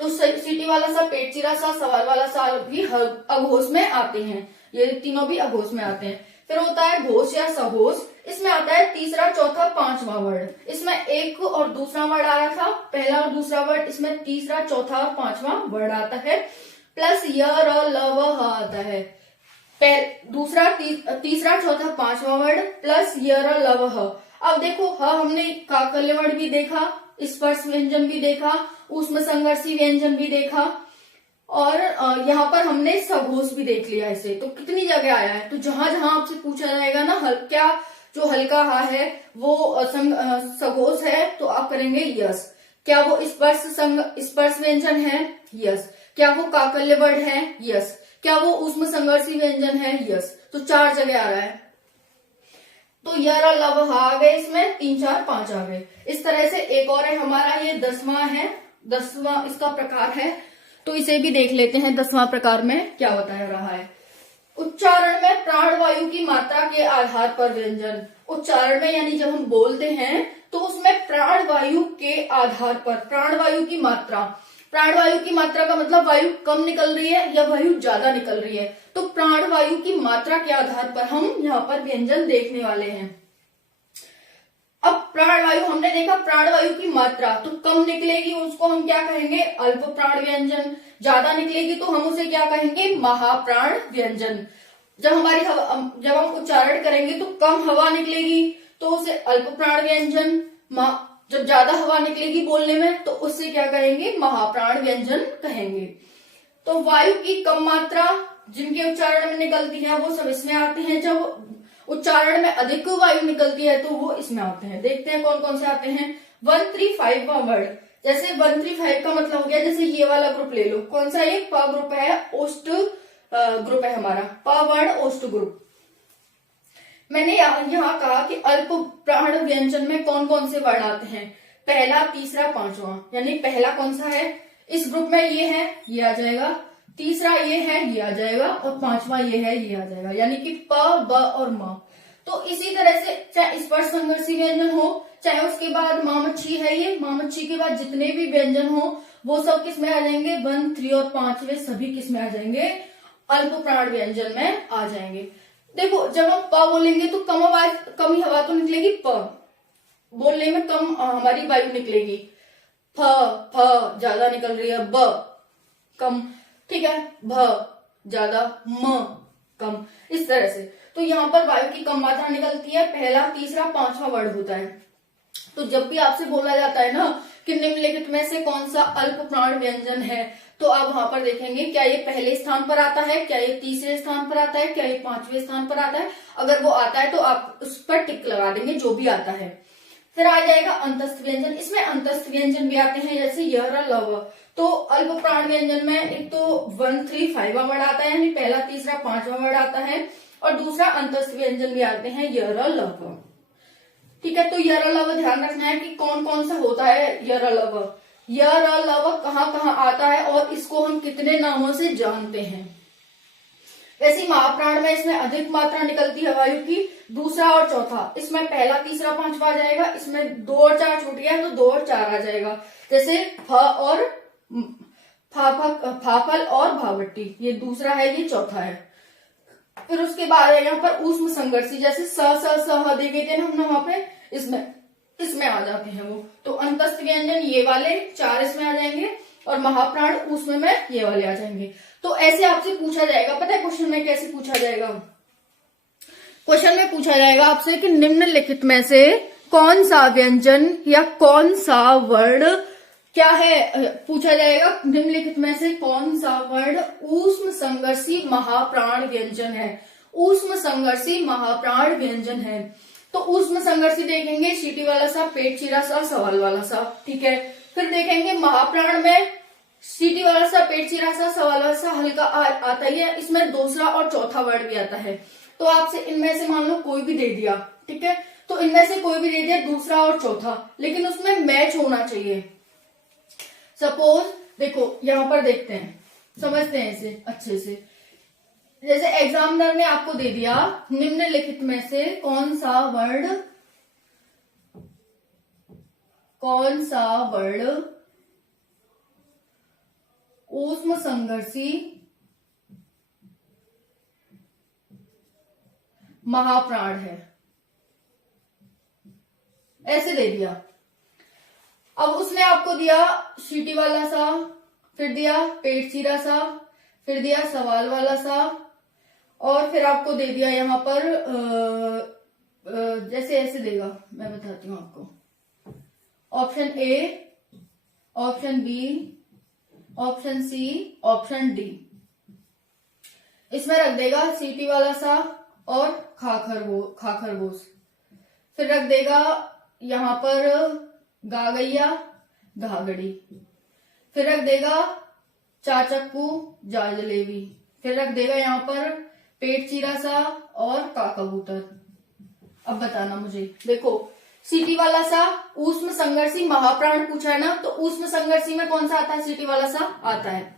तो सीटी वाला सा, पेट चिरा सा, सवाल वाला सा भी अघोष में आते हैं, ये तीनों भी अघोष में आते हैं। फिर होता है घोष या सघोष, इसमें आता है तीसरा, चौथा, पांचवा वर्ड। इसमें एक और दूसरा वर्ड आया था, पहला और दूसरा वर्ड, इसमें तीसरा, चौथा और पांचवा वर्ड आता है, प्लस य र ल व ह आता है। दूसरा, तीसरा, चौथा, पांचवा वर्ड प्लस य र ल व ह। अब देखो हमने काकल्य वर्ड भी देखा, स्पर्श व्यंजन भी देखा, ऊष्म संघर्षी व्यंजन भी देखा, और यहाँ पर हमने सघोष भी देख लिया इसे। तो कितनी जगह आया है। तो जहां जहां आपसे पूछा जाएगा ना क्या जो हल्का हा है वो सघोष है, तो आप करेंगे यस। क्या वो स्पर्श व्यंजन है, यस। क्या वो काकल्य वर्ड है, यस। क्या वो ऊष्म संघर्षी व्यंजन है, यस। तो 4 जगह आ रहा है। तो य र ल व ह आ गए, इसमें 3 4 5 आ गए। इस तरह से एक और है हमारा, ये 10वां है, 10वां इसका प्रकार है। तो इसे भी देख लेते हैं 10वां प्रकार में क्या बताया रहा है। उच्चारण में प्राणवायु की मात्रा के आधार पर व्यंजन। उच्चारण में यानी जब हम बोलते हैं तो उसमें प्राणवायु के आधार पर, प्राणवायु की मात्रा, प्राणवायु की मात्रा का मतलब वायु कम निकल रही है या वायु ज्यादा निकल रही है। तो प्राणवायु की मात्रा के आधार पर हम यहाँ पर व्यंजन देखने वाले हैं। अब प्राणवायु हमने देखा, प्राणवायु की मात्रा तो कम निकलेगी, उसको हम क्या कहेंगे, अल्प प्राण व्यंजन। ज्यादा निकलेगी तो हम उसे क्या कहेंगे, महाप्राण व्यंजन। जब हम उच्चारण करेंगे तो कम हवा निकलेगी तो उसे अल्प प्राण व्यंजन। जब ज्यादा हवा निकलेगी बोलने में तो उससे क्या कहेंगे, महाप्राण व्यंजन कहेंगे। तो वायु की कम मात्रा जिनके उच्चारण में निकलती है वो सब इसमें आते हैं। जब उच्चारण में अधिक वायु निकलती है तो वो इसमें आते हैं। देखते हैं कौन कौन से आते हैं। 135 वर्ड, जैसे 135 का मतलब हो गया, जैसे ये वाला ग्रुप ले लो, कौन सा ये, प ग्रुप है, ओष्ठ ग्रुप है हमारा, प वर्ण ओष्ठ ग्रुप। मैंने यहाँ कहा कि अल्प प्राण व्यंजन में कौन कौन से वर्ण आते हैं, पहला, तीसरा, पांचवा। यानी पहला कौन सा है, इस ग्रुप में ये है, ये आ जाएगा, तीसरा ये है, ये आ जाएगा, और पांचवा ये है, ये आ जाएगा। यानी कि प, ब और म। तो इसी तरह से चाहे स्पर्श संघर्षी व्यंजन हो, चाहे उसके बाद मामच्छी है, ये मामच्छी के बाद जितने भी व्यंजन हो वो सब किस में आ जाएंगे, 1, 3 और 5 सभी किस में आ जाएंगे, अल्प प्राण व्यंजन में आ जाएंगे। देखो जब हम प बोलेंगे तो कम ही हवा तो निकलेगी, प बोलने में कम हमारी वायु निकलेगी, फ ज्यादा निकल रही है, ब कम, ठीक है, भ ज्यादा, म कम, इस तरह से। तो यहाँ पर वायु की कम मात्रा निकलती है, पहला, तीसरा, पांचवा वर्ड होता है। तो जब भी आपसे बोला जाता है ना कि निम्नलिखित में से कौन सा अल्प प्राण व्यंजन है, तो आप वहां पर देखेंगे क्या ये पहले स्थान पर आता है, क्या ये तीसरे स्थान पर आता है, क्या ये 5वें स्थान पर आता है। अगर वो आता है तो आप उस पर टिक लगा देंगे, जो भी आता है। फिर आ जाएगा अंतस्थ व्यंजन, इसमें अंतस्थ व्यंजन भी आते हैं, जैसे य र ल व। तो अल्प प्राण व्यंजन में एक तो 135 वर्ड आता है, यानी पहला, तीसरा, पांचवा वर्ड आता है, और दूसरा अंतस्थ व्यंजन भी आते हैं, य र ल व। ठीक है, तो य र ल व ध्यान रखना है कि कौन कौन सा होता है य र ल व। य र ल व कहाँ कहाँ आता है और इसको हम कितने नामों से जानते हैं। वैसे महाप्राण में इसमें अधिक मात्रा निकलती है वायु की, दूसरा और चौथा, इसमें पहला, तीसरा, पांचवा आ जाएगा, इसमें 2 और 4 छूट गया तो 2 और 4 आ जाएगा। जैसे फाफल और भावट्टी, ये दूसरा है, ये चौथा है। फिर उसके बाद है यहाँ पर ऊष्म संघर्षी, जैसे स दे गए थे ना हमने वहां पे, इसमें इसमें आ जाते हैं वो। तो अंतस्थ व्यंजन ये वाले 4 इसमें आ जाएंगे और महाप्राण ऊष्म में ये वाले आ जाएंगे। तो ऐसे आपसे पूछा जाएगा, पता है क्वेश्चन में कैसे पूछा जाएगा? क्वेश्चन में पूछा जाएगा आपसे कि निम्नलिखित में से कौन सा व्यंजन या कौन सा वर्ण क्या है, पूछा जाएगा निम्नलिखित में से कौन सा वर्ण ऊष्म संघर्षी महाप्राण व्यंजन है। ऊष्म संघर्षी महाप्राण व्यंजन है। तो ऊष्म संघर्षी देखेंगे सीटी वाला सा, पेट चीरा सा, सवाल वाला सा, ठीक है। फिर देखेंगे महाप्राण में सीटी वाला सा, पेट चीरा सा, सवाल वाला सा हल्का आता ही है। इसमें दूसरा और चौथा वर्ड भी आता है। तो आपसे इनमें से मान लो कोई भी दे दिया, ठीक है, तो इनमें से कोई भी दे दिया दूसरा और चौथा, लेकिन उसमें मैच होना चाहिए। सपोज देखो यहां पर देखते हैं, समझते हैं इसे अच्छे से। जैसे एग्जामिनर ने आपको दे दिया निम्नलिखित में से कौन सा वर्ण ऊष्म संघर्षी महाप्राण है, ऐसे दे दिया। अब उसने आपको दिया सीटी वाला सा, फिर दिया पेट चीरा सा, फिर दिया सवाल वाला सा, और फिर आपको दे दिया यहां पर जैसे ऐसे देगा, मैं बताती हूं आपको। Option A, option B, option C, option D. इसमें रख देगा सीटी वाला सा और खाखरगोश। फिर रख देगा यहां पर गागैया, घागड़ी। फिर रख देगा चाचक्कू, जाजलेबी। फिर रख देगा यहाँ पर पेट चीरा सा और काकबूतर। अब बताना मुझे, देखो सीटी वाला सा ऊष्म संघर्षी महाप्राण पूछा है ना, तो ऊष्म संघर्षी में कौन सा आता है? सीटी वाला सा आता है।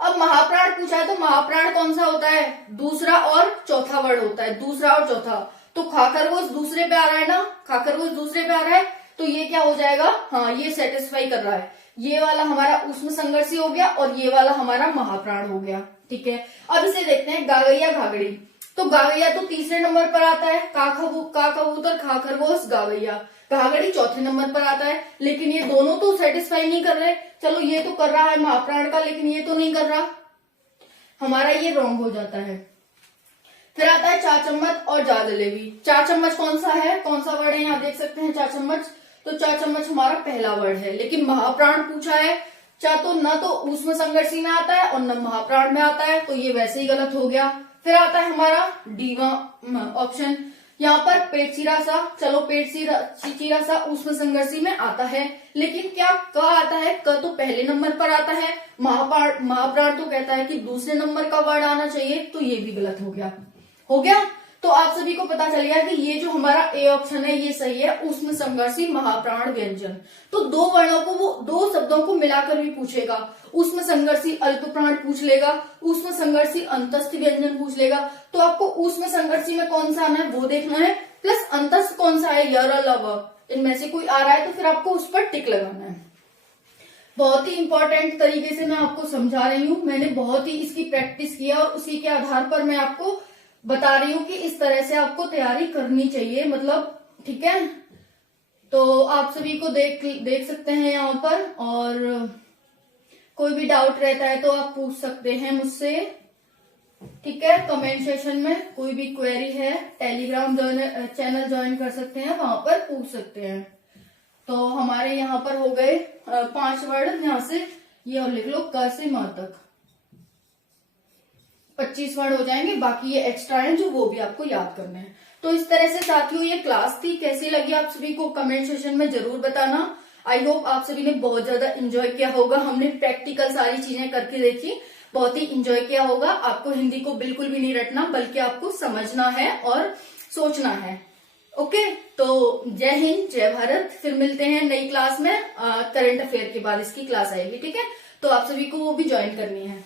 अब महाप्राण पूछा है तो महाप्राण कौन सा होता है? दूसरा और चौथा वर्ड होता है, दूसरा और चौथा। तो खाखरगोश दूसरे पे आ रहा है ना, खाखरगोश दूसरे पे आ रहा है, तो ये क्या हो जाएगा? हाँ, ये सेटिस्फाई कर रहा है। ये वाला हमारा ऊष्म संघर्षी हो गया और ये वाला हमारा महाप्राण हो गया, ठीक है। अब इसे देखते हैं गागैया, घागड़ी। तो गागैया तो तीसरे नंबर पर आता है, काकबूतर, खाखरगोश, गागैया। घागड़ी चौथे नंबर पर आता है, लेकिन ये दोनों तो सेटिस्फाई नहीं कर रहे। चलो ये तो कर रहा है महाप्राण का, लेकिन ये तो नहीं कर रहा, हमारा ये रॉन्ग हो जाता है। फिर आता है चाचम्मच और जाजलेबी। चाचम्मच कौन सा है, कौन सा वर्ड है? यहाँ देख सकते हैं चाचम्मच। तो चाचम्मच हमारा पहला वर्ड है, लेकिन महाप्राण पूछा है। तो न तो ऊष्म संघर्षी में आता है और न महाप्राण में आता है, तो ये वैसे ही गलत हो गया। फिर आता है हमारा डीवा ऑप्शन, यहाँ पर पेट चीरा सा। चलो पेट चीरा सा ऊष्म संघर्षी में आता है, लेकिन क्या क आता है? क तो पहले नंबर पर आता है। महाप्राण तो कहता है कि दूसरे नंबर का वर्ड आना चाहिए, तो ये भी गलत हो गया। तो आप सभी को पता चल गया कि ये जो हमारा ए ऑप्शन है ये सही है, ऊष्म संघर्षी महाप्राण व्यंजन। तो दो वर्णों को, वो दो शब्दों को मिलाकर भी पूछेगा। ऊष्म संघर्षी अल्प प्राण पूछ लेगा, ऊष्म संघर्षी अंतस्थ व्यंजन पूछ लेगा। तो आपको ऊष्म संघर्षी में कौन सा आना है वो देखना है, प्लस अंतस्थ कौन सा है, यर, लव, इनमें से कोई आ रहा है तो फिर आपको उस पर टिक लगाना है। बहुत ही इंपॉर्टेंट तरीके से मैं आपको समझा रही हूँ। मैंने बहुत ही इसकी प्रैक्टिस किया और उसी के आधार पर मैं आपको बता रही हूँ कि इस तरह से आपको तैयारी करनी चाहिए, मतलब ठीक है। तो आप सभी को देख सकते हैं यहाँ पर, और कोई भी डाउट रहता है तो आप पूछ सकते हैं मुझसे, ठीक है। कमेंट सेशन में कोई भी क्वेरी है, टेलीग्राम चैनल ज्वाइन कर सकते हैं, वहां पर पूछ सकते हैं। तो हमारे यहाँ पर हो गए 5 वर्ड। यहाँ से ये और लिख लो, क से म तक 25 वर्ड हो जाएंगे। बाकी ये एक्स्ट्रा हैं जो वो भी आपको याद करने हैं। तो इस तरह से साथियों ये क्लास थी, कैसी लगी आप सभी को कमेंट सेशन में जरूर बताना। आई होप आप सभी ने बहुत ज्यादा एंजॉय किया होगा। हमने प्रैक्टिकल सारी चीजें करके देखी, बहुत ही एंजॉय किया होगा। आपको हिंदी को बिल्कुल भी नहीं रटना, बल्कि आपको समझना है और सोचना है। ओके, तो जय हिंद, जय भारत। फिर मिलते हैं नई क्लास में, करंट अफेयर के बाद इसकी क्लास आएगी, ठीक है। तो आप सभी को वो भी ज्वाइन करनी है।